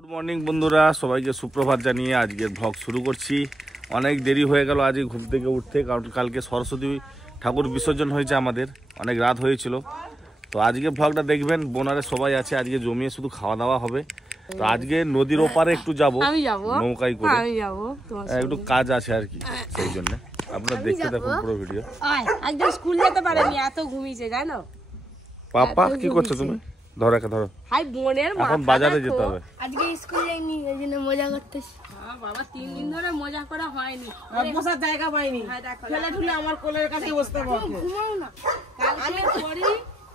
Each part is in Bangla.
গুড মর্নিং বন্ধুরা, সবাইকে সুপ্রভাত জানিয়ে আজকের ব্লগ শুরু করছি। অনেক দেরি হয়ে গেল আজকে ঘুম থেকে উঠতে, কারণ কালকে সরস্বতী ঠাকুর বিসর্জন হয়েছে, আমাদের অনেক রাত হয়েছিল। তো আজকে ব্লগটা দেখবেন, বোনারে সবাই আছে, আজকে জমিয়ে শুধু খাওয়া দাওয়া হবে। তো আজকে নদীর ওপারে একটু যাব নৌকায় করে, একটু কাজ আছে আর কি, সেই জন্য আপনারা দেখতে থাকুন পুরো ভিডিও। একদম স্কুল যেতে পারেনি, এত ঘুমিয়েছে জানো। পাপা কি করছো তুমি? ধরো ধরো, হাই বোনের এখন বাজারে যেতে হবে। আজকে স্কুল যাইনি, এই জন্য মজা করতেছি। বাবা 3 দিন ধরে মজা করা হয়নি, বসার জায়গা পাইনি। ফেলে ঠুলে আমার কোলের কাছে বসতে পারবো। ঘুমাও না। আমি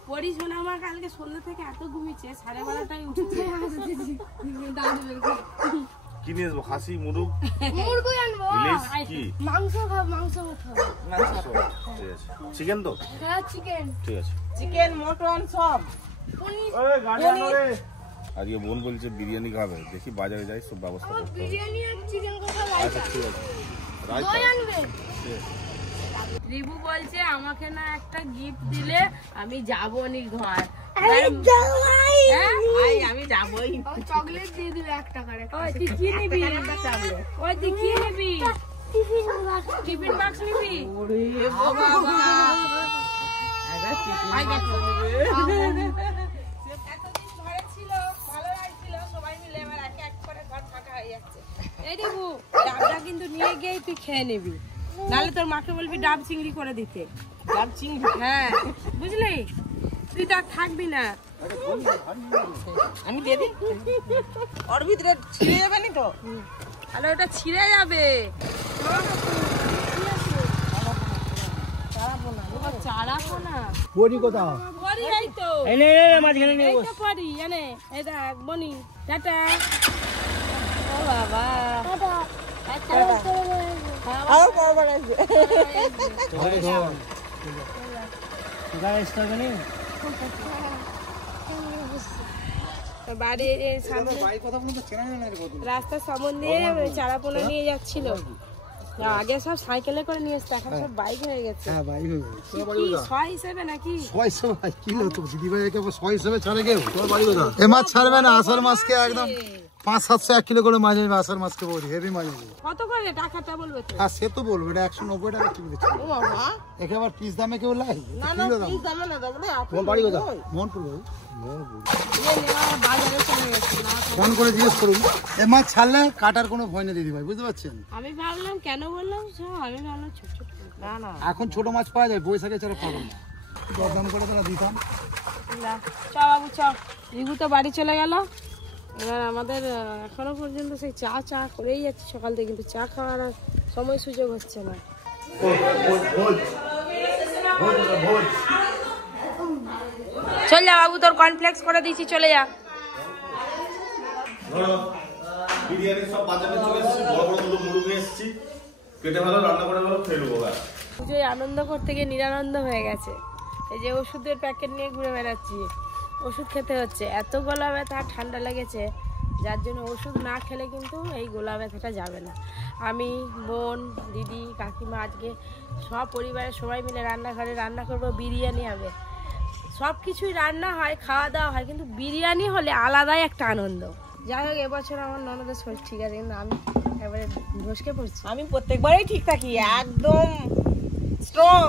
পড়ি শোনা, আমার কালকে সন্ধ্যা থেকে এত ঘুমিয়েছে, 12:30টায় উঠেছে। কি নিয়ে আসবো? খাসি, মুরগ, মুরগি আনবো। ইলিশ, কি মাংস খাবো, মাংস খাবো। ঠিক আছে, চিকেন তো? হ্যাঁ চিকেন। ঠিক আছে, চিকেন, মটন সব। আজকে বোন বলছে বিরিয়ানি খাবে, দেখি বাজারে যাই, সব ব্যবস্থা করতে হবে। বিরিয়ানি আর চিকেন কথা আচ্ছা ঠিক আছে, রাইট দই আনবে। রিবু বলছে আমাকে না একটা গিফট দিলে আমি যাবো নি ঘর। আমি যাবোই। চকলেট দিয়ে দিবে 1 টাকার। ওই তুই কি নিবি? ওই তুই কি নিবি? টিফিন বাক্স নিবি? এই রিবু, ডাবটা কিন্তু নিয়ে গিয়ে তুই খেয়ে নিবি, নাহলে তোর মাকে বলবি ডাব চিংড়ি করে দিতে। ডাব চিংড়ি? হ্যাঁ বুঝলি, তুই তো থাকবি না। আমি দিয়ে দিই। ওর ভিতরে ছিঁড়ে যাবে নি তো? আরে ওটা ছিঁড়ে যাবে। চারাপো না। বড়ি কোথাও? পরি এই তো। এই নে মাঝখানে নিয়ে বস। এইটা পরি, জানে এই দেখ বনি। টাটা। ও বাবা। টাটা। টাটা। আও করবার আছে। ধরে ধর। গাইস তো গনি। বাড়ির সামনে রাস্তার সামনে দিয়ে চারাপোনা নিয়ে যাচ্ছিল। আগে সব সাইকেলে করে নিয়ে আসতো, এখন সব বাইক হয়ে গেছে। হ্যাঁ বাইক হয়ে গেছে। কি ছয় হিসেবে নাকি? 600 ভাই কিলো তো দিদি ভাই একে 600 হিসেবে ছাড়ে কেউ। তোমার বাড়ি কোথায়? এ মাছ ছাড়বে না, আষাঢ় মাসকে একদম 500-700 1 কিলো করে মাছ নেবে আষাঢ় মাসকে, বলি হেভি মাছ নেবে। কত করে টাকাটা বলবে তো? আর সে তো বলবে, এটা 190 টাকা কিলো দিচ্ছে। ও বাবা। একেবারে পিস দামে কেউ লাই না না প্লিজ দাম না দাম না। তোমার বাড়ি কোথায়? মোহনপুর ভাই। বাজারে চলে গেছে না। ফোন করে জিজ্ঞেস করুন। এ মাছ ছাড়লে কাটার কোনো ভয় নেই দিদি ভাই, বুঝতে পারছেন? আমি ভাবলাম কেন বললাম, আমি ভাবলাম ছোট ছোট। না না এখন ছোট মাছ পাওয়া যায়, বৈশাখে ছাড়া পাবেন না। দরদাম করে তারা দিতাম। চ বাবু চ, রিবু তো বাড়ি চলে গেল। এবার আমাদের এখনো পর্যন্ত সেই চা করেই যাচ্ছে সকাল থেকে, কিন্তু চা খাওয়ার আর সময় সুযোগ হচ্ছে না। চল যা বাবু, তোর কর্নফ্লেক্স করে দিয়েছি, চলে যা। বিরিয়ানি সব বাজারে চলে এসেছি, বড় বড় দুটো মুরগি এসেছি, কেটে ভালো রান্না করে ভালো খেয়ে নেবো। পুজোয় আনন্দ করতে গিয়ে নিরানন্দ হয়ে গেছে। এই যে ওষুধের প্যাকেট নিয়ে ঘুরে বেড়াচ্ছি, ওষুধ খেতে হচ্ছে। এত গলা ব্যথা, ঠান্ডা লেগেছে, যার জন্য ওষুধ না খেলে কিন্তু এই গলা ব্যথাটা যাবে না। আমি, বোন, দিদি, কাকিমা আজকে সব পরিবারের সবাই মিলে রান্নাঘরে রান্না করবো। বিরিয়ানি হবে, সব কিছুই রান্না হয়, খাওয়া দাওয়া হয়, কিন্তু বিরিয়ানি হলে আলাদাই একটা আনন্দ। যাই হোক, এবছর আমার ননদের শরীর ঠিক আছে, কিন্তু আমি এবারে ঘষকে পড়ছি। আমি প্রত্যেকবারই ঠিক থাকি, একদম স্ট্রং।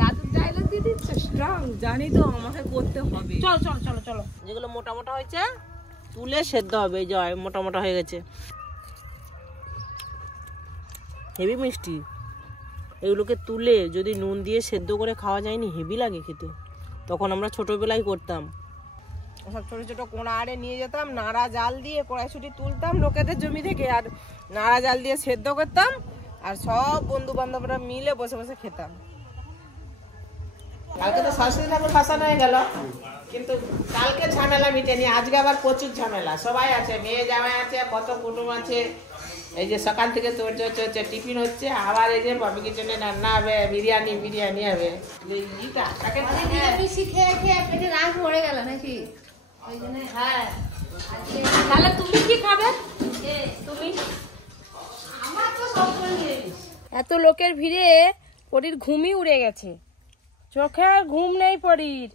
দাদুর ডায়লগ দিয়ে দিচ্ছে, স্ট্রং। জানি তো আমাকে করতে হবে। চলো চলো চলো চলো। যেগুলো মোটা মোটা হয়েছে তুলে সেদ্ধ হবে। জয় মোটা মোটা হয়ে গেছে, হেভি মিষ্টি। এগুলোকে তুলে যদি নুন দিয়ে সেদ্ধ করে খাওয়া যায়নি, হেভি লাগে খেতে। তখন আমরা ছোটবেলায় করতাম, সব ছোট ছোট কোঁড়া আড়ে নিয়ে যেতাম, নাড়া জাল দিয়ে কড়াইশুঁটি তুলতাম লোকেদের জমি থেকে, আর নাড়া জাল দিয়ে সেদ্ধ করতাম, আর সব বন্ধু বান্ধবরা মিলে বসে বসে খেতাম। কালকে তো সরস্বতী ঠাকুর ভাসানো হয়ে গেল, কিন্তু কালকে ঝামেলা মিটেনি, আজকে আবার প্রচুর ঝামেলা। সবাই আছে, মেয়ে জামাই আছে, কত কুটুম আছে। এই যে সকাল থেকে চলছে, টিফিন হচ্ছে, আবার এই যে বাবি কিচেনে রান্না হবে, বিরিয়ানি হবে। বেশি খেয়ে খেয়ে পেটে রাগ পড়ে গেল নাকি? ওই জন্য হ্যাঁ, তাহলে তুমি কি খাবে? তুমি? আমার তো সব নিয়ে এত লোকের ভিড়ে পরীর ঘুমই উড়ে গেছে, চোখে আর ঘুম নেই পরীর।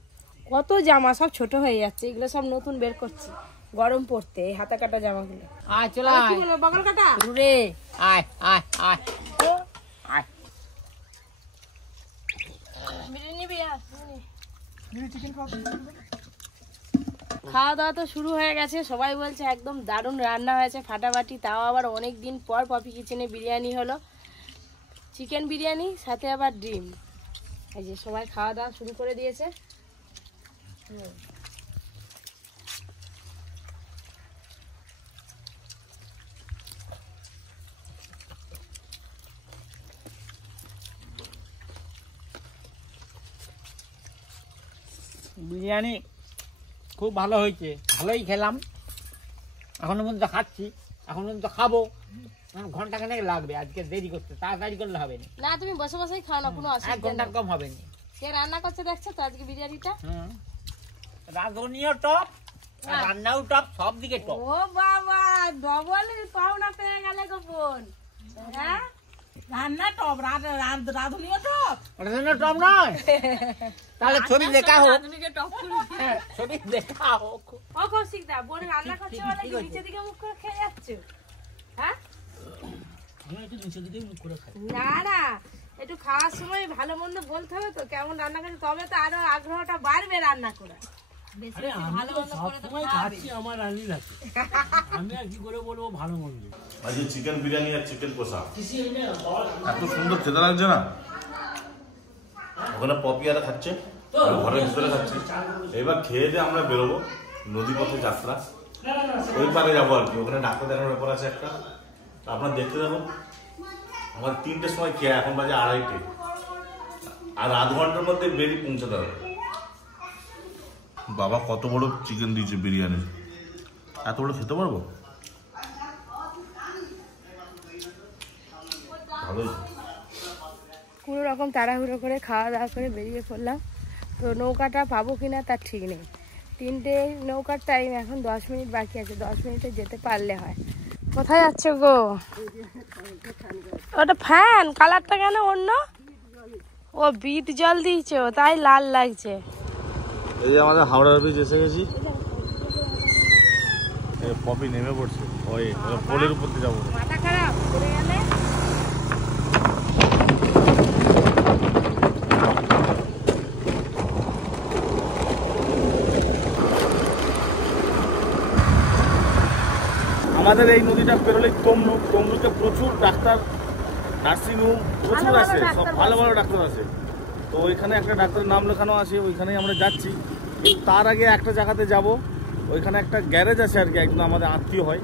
কত জামা সব ছোট হয়ে যাচ্ছে, এগুলো সব নতুন বের করছি। গরম পড়তে এই হাতা কাটা জামাগুলো। আয় চল কি বলো বগল কাটা? রে আয় আয় আয় আয়। খাওয়া দাওয়া তো শুরু হয়ে গেছে, সবাই বলছে একদম দারুণ রান্না হয়েছে, ফাটাফাটি। তাও আবার অনেক দিন পর পপি কিচেনে বিরিয়ানি হলো, চিকেন বিরিয়ানি সাথে আবার ডিম। এই যে সবাই খাওয়া দাওয়া শুরু করে দিয়েছে। বিরিয়ানি খুব ভালো হয়েছে, ভালোই খেলাম। এখনো পর্যন্ত খাচ্ছি, এখন পর্যন্ত খাবো। ঘন্টা খানেক লাগবে, আজকে দেরি করতে, তাড়াতাড়ি করলে হবে না। না তুমি বসে বসেই খাও না, কোনো 1 অসুবিধা ঘন্টা নেই। কম হবে না। কে রান্না করছে দেখছো তো আজকে বিরিয়ানিটা? রাঁধুনিও টপ, রান্নাও টপ, সব দিকে টপ। ও বাবা, ডবল পাওনা পেয়ে গেলে গো বোন। হ্যাঁ রান্না টপ, রাঁধুনিও টপ। রাঁধুনিও টপ নয়, তাহলে ছবি দেখা হোক। হ্যাঁ, ছবি দেখা হোক। ও কৌশিক দা, বোন রান্না করছে বলে কি নিচের দিকে মুখ করে খেয়ে যাচ্ছ? হ্যাঁ না না, একটু খাওয়ার সময় ভালো মন্দ বলতে হবে তো, কেমন রান্না করছে, তবে তো আরো আগ্রহটা বাড়বে রান্না করা। আজকে চিকেন বিরিয়ানি আর চিকেন কষা এত সুন্দর খেতে লাগছে না। ওখানে পপিয়ারা খাচ্ছে, ঘরের ভিতরে খাচ্ছে। এবার খেয়ে দিয়ে আমরা বেরোবো, নদী পথে যাত্রা, ওই পারে যাবো আর কি। ওখানে ডাক্তার দেখানোর ব্যাপার আছে একটা, আপনারা দেখতে থাকুন। আমার 3টের সময় খেয়ে, এখন বাজে 2:30, আর আধ ঘন্টার মধ্যে বেরিয়ে পৌঁছাতে হবে। বাবা কত বড় চিকেন দিয়েছে বিরিয়ানি, এত বড় খেতে পারবো? ভালোই। কোনো রকম তাড়াহুড়ো করে খাওয়া দাওয়া করে বেরিয়ে পড়লাম। তো নৌকাটা পাবো কিনা তার ঠিক নেই। 3টে নৌকার টাইম, এখন 10 মিনিট বাকি আছে, 10 মিনিটে যেতে পারলে হয়। কোথায় যাচ্ছ গো? ওটা ফ্যান, কালারটা কেন অন্য? ও বিট জল দিয়েছে, তাই লাল লাগছে। এই যে আমাদের হাওড়ার ব্রিজ এসে গেছি, পপি নেমে পড়ছে, ওই পোলের উপর দিয়ে যাবো। মাথা খারাপ পড়ে গেলে। আমাদের এই নদীটা পেরোলে তমলুকে প্রচুর ডাক্তার, নার্সিংহোম প্রচুর আছে, সব ভালো ভালো ডাক্তার আছে। তো ওইখানে একটা ডাক্তারের নাম লেখানো আছে, ওইখানেই আমরা যাচ্ছি। কিন্তু তার আগে একটা জায়গাতে যাব, ওইখানে একটা গ্যারেজ আছে আর কি, একদম আমাদের আত্মীয় হয়,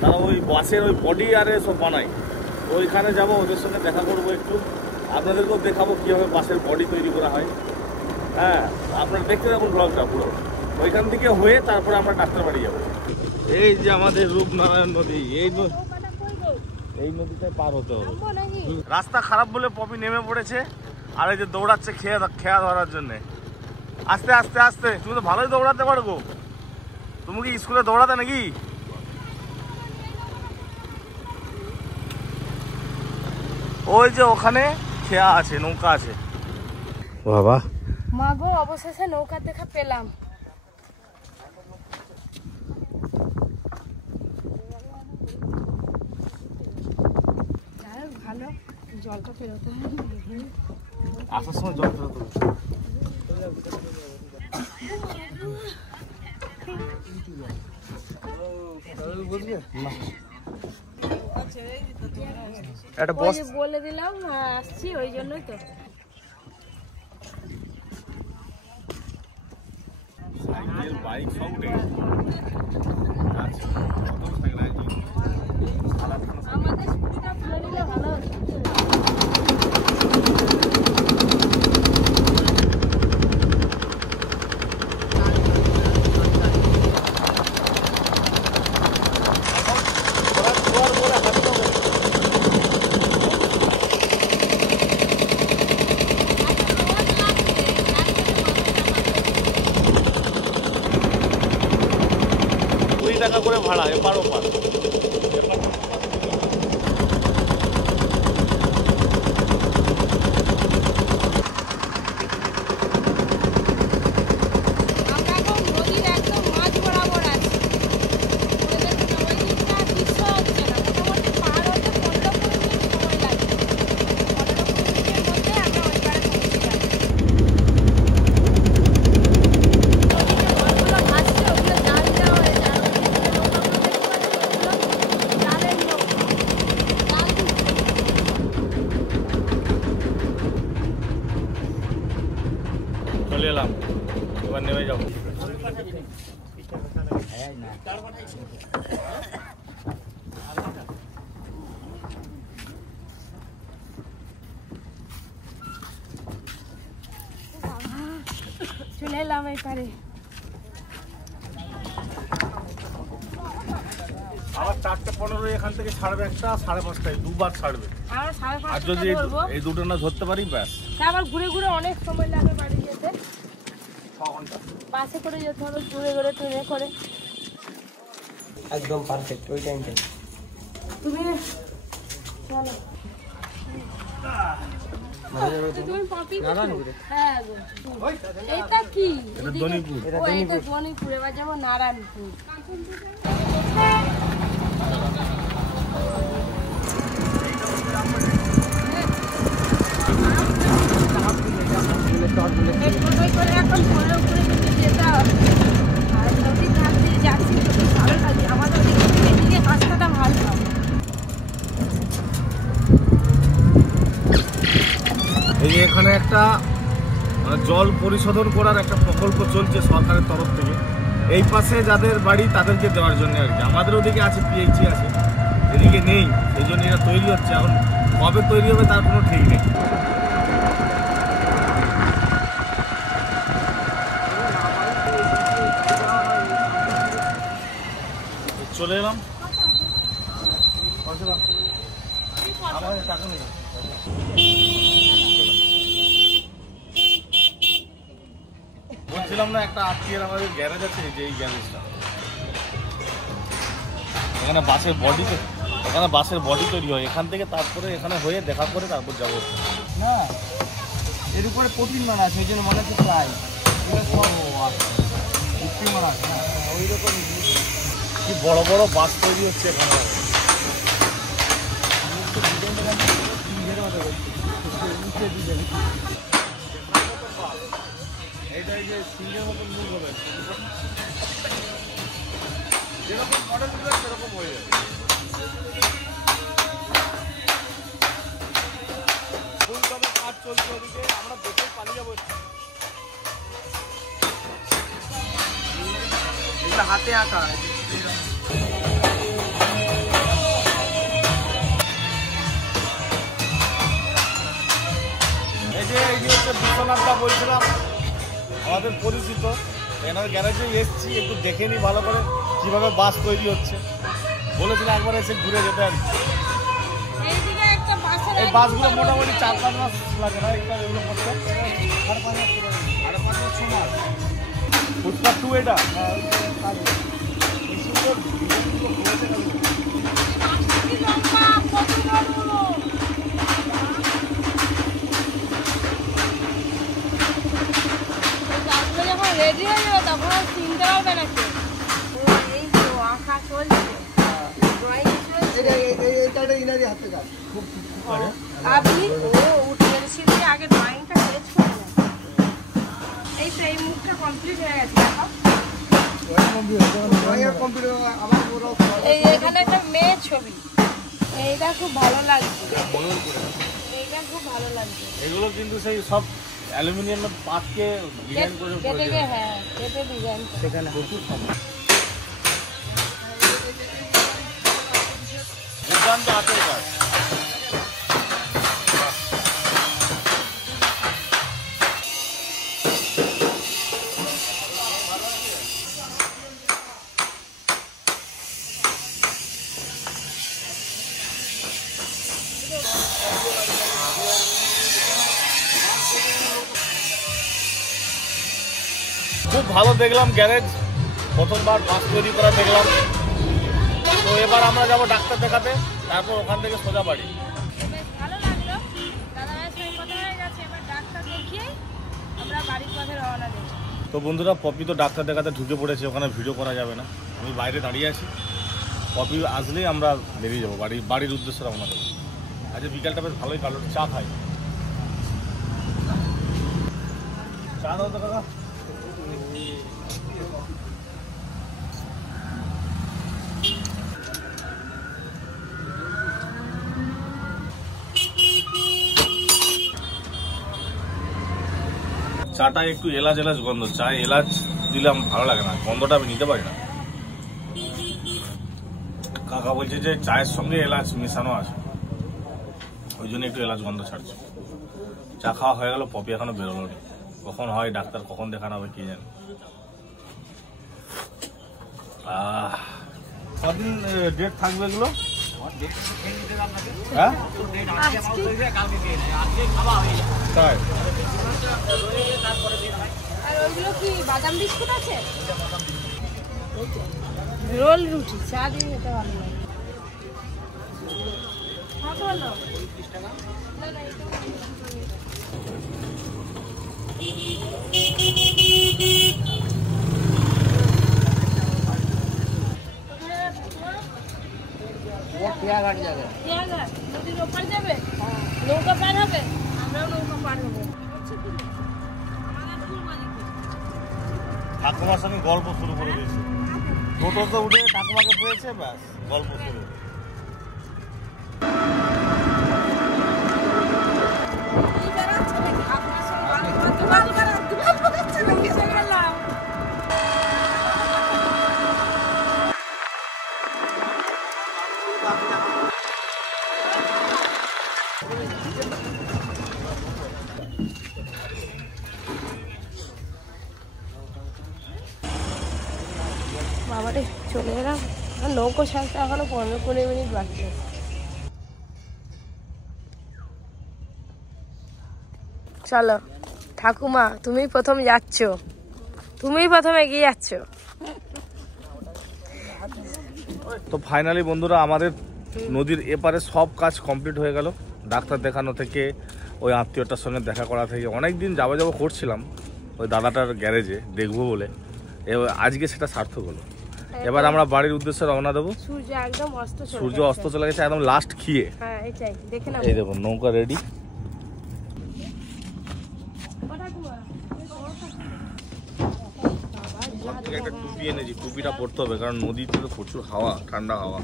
তারা ওই বাসের ওই বডি আর সব বানায়। তো ওইখানে যাব, ওদের সঙ্গে দেখা করবো একটু, আপনাদেরকেও দেখাবো কীভাবে বাসের বডি তৈরি করা হয়। হ্যাঁ, আপনারা দেখতে থাকুন ব্লগটা পুরো। ওইখান থেকে হয়ে তারপরে আমরা ডাক্তার বাড়ি যাবো। এই যে আমাদের রূপনারায়ণ নদী, এই নদীটায় পার হতে হবে। রাস্তা খারাপ বলে পপি নেমে পড়েছে, আর এই যে দৌড়াচ্ছে খেয়া ধরার জন্য। আস্তে আস্তে আস্তে, তুমি তো ভালোই দৌড়াতে পারো গো। তুমি কি স্কুলে দৌড়াতে নাকি? ওই যে ওখানে খেয়া আছে, নৌকা আছে। বাবা মা গো, অবশেষে নৌকার দেখা পেলাম। ভালো, জলটা ফেরোতে আসার সময় জল ফেরত হবে। বলে দিলাম আসছি, ওই জন্যই তো। বাইক সব উঠে গেছে। আচ্ছা, কত সাইকেল আছে? আমাদের স্কুটিটা খুলে নিলে ভালো হতো। টাকা করে ভাড়া, এপার ওপার। আমরা এখন নদীর একদম মাঝ বরাবর আছি। চলে এলাম এখানে। আবার 4:15 এখান থেকে ছাড়বে একটা, 5:30টায় দুবার ছাড়বে। আমরা আর 5:30 যদি ধরবো, এই দুটো না ধরতে পারি ব্যাস আবার ঘুরে ঘুরে অনেক সময় লাগে বাড়ি যেতে। 6 ঘন্টা। বাসে করে যেতে হবে, ঘুরে ঘুরে ট্রেনে করে। একদম পারফেক্ট ওই টাইমটাই। তুমি চলো। তুমি পপি হ্যাঁ গো। এটা কি? এটা দনিপুর। ও এটা দনিপুর, এবার যাবো নারায়ণপুর। করে এখন ঘুরে ঘুরে যদি যেতে হবে আর নদীর ধার দিয়ে যাচ্ছি তো খুব ভালো লাগে। আমাদের এদিকে রাস্তাটা ভালো হয়। এই যে এখানে একটা মানে জল পরিশোধন করার একটা প্রকল্প চলছে সরকারের তরফ থেকে। এই পাশে যাদের বাড়ি তাদেরকে দেওয়ার জন্য আর কি। আমাদের ওদিকে আছে, পিএইচি আছে, এদিকে নেই, সেই জন্য এটা তৈরি হচ্ছে। এখন কবে তৈরি হবে তার কোনো ঠিক নেই। চলে এলাম। আমাদের টাকা নেই। বলছিলাম না একটা আত্মীয়ের আমাদের গ্যারেজ আছে, যে এই গ্যারেজটা এখানে বাসের বডি তৈরি হয় এখান থেকে, তারপরে এখানে হয়ে দেখা করে তারপর যাবো। না এর উপরে প্রোটিন মারা আছে, ওই জন্য মনে হচ্ছে ফ্রাই। মারা আছে না ওই রকম। কি বড় বড় বাস তৈরি হচ্ছে এখানে। এইটাই যে সিংহের মতন মুখ হবে, যেরকম মডেল দিবে সেরকম হয়ে যাবে। ফুলকপি কাজ চলছে ওদিকে, আমরা দেখে পালিয়ে যাবো। এগুলো হাতে আঁকা। এই যে হচ্ছে বিশ্বনাথদা, বলছিলাম আমাদের পরিচিত। এনার গ্যারেজে এসেছি, একটু দেখে নিই ভালো করে কিভাবে বাস তৈরি হচ্ছে। বলেছিল একবার এসে ঘুরে যেতে আর কি। এইদিকে একটা বাসের এই বাসগুলো মোটামুটি 4-5 মাস লাগে না একটা এগুলো করতে? 5.5 মাস। ফুটপাথ 2 এটা যখন রেডি হয়ে যাবে তখন আর চিনতে পারবে না কেউ। এই তো আঁকা চলছে, ড্রয়িং চলছে। আপনি পেন্সিল দিয়ে আগে ড্রয়িংটা শেষ করে নেন। এই তো এই মুখটা কমপ্লিট হয়ে গেছে। এই এখানে একটা মেয়ে ছবি, এইটা খুব ভালো লাগছে। এইটা খুব ভালো লাগছে। এগুলো কিন্তু সেই সব অ্যালুমিনিয়ামের পাতকে ডিজাইন করে কেটে হ্যাঁ কেটে ডিজাইন সেখানে প্রচুর সময়। দুর্দান্ত হাতের কাজ। খুব ভালো দেখলাম গ্যারেজ, প্রথমবার বাস তৈরি করা দেখলাম। তো এবার আমরা যাব ডাক্তার দেখাতে, তারপর ওখান থেকে সোজা বাড়ি। বেশ ভালো লাগলো, দাদাভাইয়ের সঙ্গে কথা হয়ে গেছে। এবার ডাক্তার দেখিয়ে আমরা বাড়ির পথে রওনা দেব। তো বন্ধুরা, পপি তো ডাক্তার দেখাতে ঢুকে পড়েছে, ওখানে ভিডিও করা যাবে না। আমি বাইরে দাঁড়িয়ে আছি, পপি আসলেই আমরা বেরিয়ে যাবো বাড়ির উদ্দেশ্যে রওনা দেবো। আজকে বিকালটা বেশ ভালোই কালো, চা খাই। চা দাও তো দাদা। চাটা একটু এলাচ গন্ধ, চায় এলাচ দিলে আমার ভালো লাগে না, গন্ধটা আমি নিতে পারি না। কাকা বলছে যে চায়ের সঙ্গে এলাচ মেশানো আছে, ওই জন্য একটু এলাচ গন্ধ ছাড়ছে। চা খাওয়া হয়ে গেল, পপি এখনো বেরোলো নি। কখন হয় ডাক্তার, কখন দেখানো হবে কি জানি। কদিন ডেট থাকবে এগুলো? হ্যাঁ তাই? আর ওইগুলো কি বাদাম বিস্কুট আছে? রোল রুটি চা দিয়ে খেতে ভালো লাগে। হ্যাঁ বলো। না না এটা টিয়াঘাট যাবে। টিয়াঘাট নদীর ওপার যাবে, নৌকা পার হবে, আমরাও নৌকা পার হবো। ঠাকুমার সঙ্গে গল্প শুরু করে দিয়েছে। টোটোতে উঠে ঠাকুমাকে পেয়েছে, ব্যাস গল্প শুরু। বাবারে চলে এলাম। নৌকো সাজতে এখনো 15-20 মিনিট বাকি আছে। চলো ঠাকুমা, তুমি প্রথম যাচ্ছ, তুমিই প্রথম এগিয়ে যাচ্ছ। তো ফাইনালি বন্ধুরা আমাদের নদীর এপারে সব কাজ কমপ্লিট হয়ে গেল। ডাক্তার দেখানো থেকে, ওই আত্মীয়টার সঙ্গে দেখা করা থেকে, অনেক দিন যাবো করছিলাম ওই দাদাটার গ্যারেজে দেখবো বলে। আজকে সেটা সার্থক হলো। এবার আমরা বাড়ির উদ্দেশ্যে রওনা দেবো। সূর্য একদম সূর্য অস্ত চলে গেছে, একদম লাস্ট খেয়ে। হ্যাঁ এটাই দেখে নাও। এই দেখুন নৌকা রেডি। ঘর থেকে একটা টুপি এনেছি, টুপিটা পরতে হবে কারণ নদীতে তো প্রচুর হাওয়া, ঠান্ডা হাওয়া।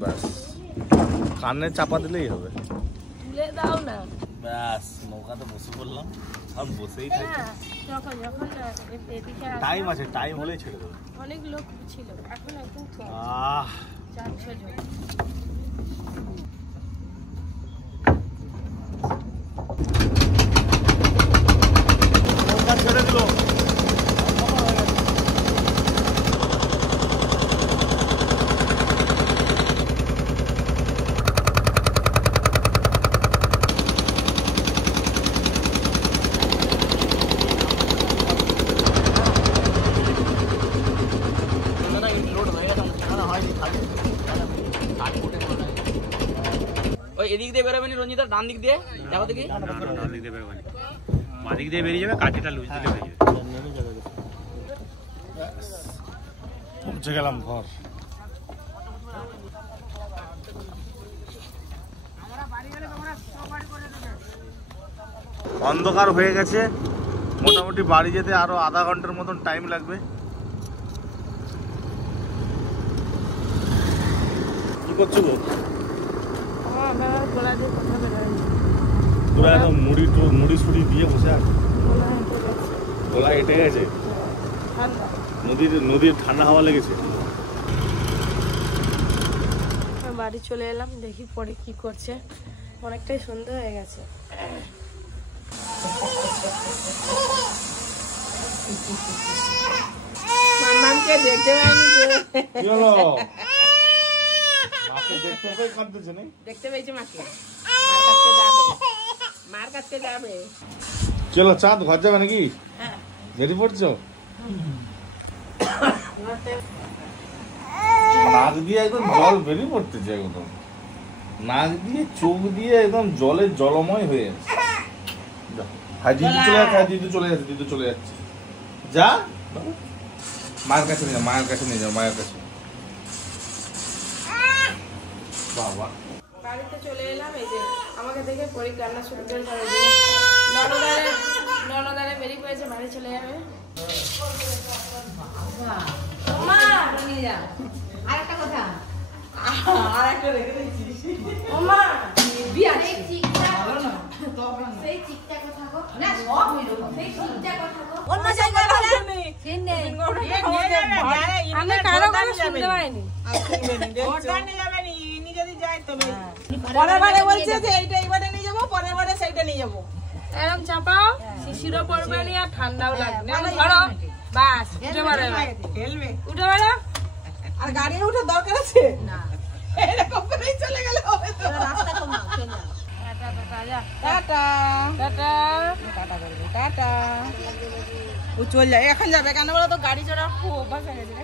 ব্যাস কানে চাপা দিলেই হবে। তুলে দাও না। ব্যাস নৌকাতে বসে পড়লাম, আর বসেই থাকি। যখন যখন এদিকে টাইম আছে, টাইম হলেই ছেড়ে দেবো। অনেক লোক ছিল, এখন একদম কম, আহ 4-6 জন। নৌকা ছেড়ে দিল। ওই এদিক দিয়ে বেরোবে নি রঞ্জিতা, ডান দিক দিয়ে দেখো দেখি। ডান দিক দিয়ে বেরোবে, বাঁ দিক দিয়ে বেরিয়ে যাবে, কাঠিটা লুজ দিলে বেরিয়ে যাবে। পৌঁছে গেলাম ঘর। অন্ধকার হয়ে গেছে, মোটামুটি বাড়ি যেতে আরো আধা ঘন্টার মতন টাইম লাগবে। কি করছো গো? গলা দিয়ে কথা বেরোয়নি, পুরো একদম মুড়ি সুড়ি দিয়ে বসে আছে। গলা এঁটে গেছে, ঠান্ডা। নদীর ঠান্ডা হাওয়া লেগেছে। বাড়ি চলে এলাম, দেখি পরে কি করছে। অনেকটাই সন্ধ্যা হয়ে গেছে। মামাকে দেখতে পাইনি। কি হলো? মাকে দেখতে পেয়ে কাঁদতেছে না? দেখতে পেয়েছি মাকে, মার কাছে যাবে। চলো চাঁদ ঘর যাবে নাকি? বেরিয়ে পড়ছো? নাক দিয়ে একদম জল বেরিয়ে পড়তেছে, একদম নাক দিয়ে চোখ দিয়ে একদম জলের জলময় হয়ে যাচ্ছে। হ্যাঁ দিদি চলে যাচ্ছে, দিদি চলে যাচ্ছে। যা মায়ের কাছে নিয়ে যাও, মায়ের কাছে নিয়ে যাও, মায়ের কাছে। বাবা বাড়িতে চলে এলাম। এই যে আমাকে দেখে পরি কান্না শুরু করে দিল। ননদারে বেরিয়ে পড়েছে, বাড়ি চলে যাবে। আর একটা কথা, আর একটা রেখে দিচ্ছিস। ও মা, বিয়ে আছে। সেই চিকটা কথা গো না সব এরকম সেই চিকটা কথা গো অন্য জায়গায় চিনে আমি কারো কথা শুনতে পাইনি। পরের বারে বলছে যে এইটা এইবারে নিয়ে যাবো, পরের বারে সেইটা নিয়ে যাবো। এরকম চাপাও, শিশিরও পড়বে না আর ঠান্ডাও লাগবে না। ধরো বাস উঠে পড়ে উঠে পড়ে। আর গাড়ি উঠার দরকার আছে না, এরকম করেই চলে গেলে হবে তো। রাস্তা কমাও, চলে যাও। টাটা টাটা টাটা করবে, টাটা। ও চল যায়, এখন যাবে কেন বলো তো? গাড়ি চড়ার খুব অভ্যাস হয়ে গেছে।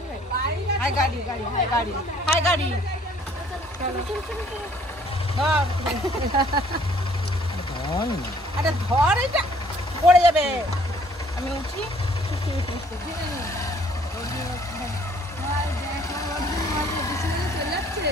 হাই গাড়ি, গাড়ি, হাই গাড়ি, হাই গাড়ি। আরে ধর, এটা পড়ে যাবে। আমি উঠি। চলে যাচ্ছে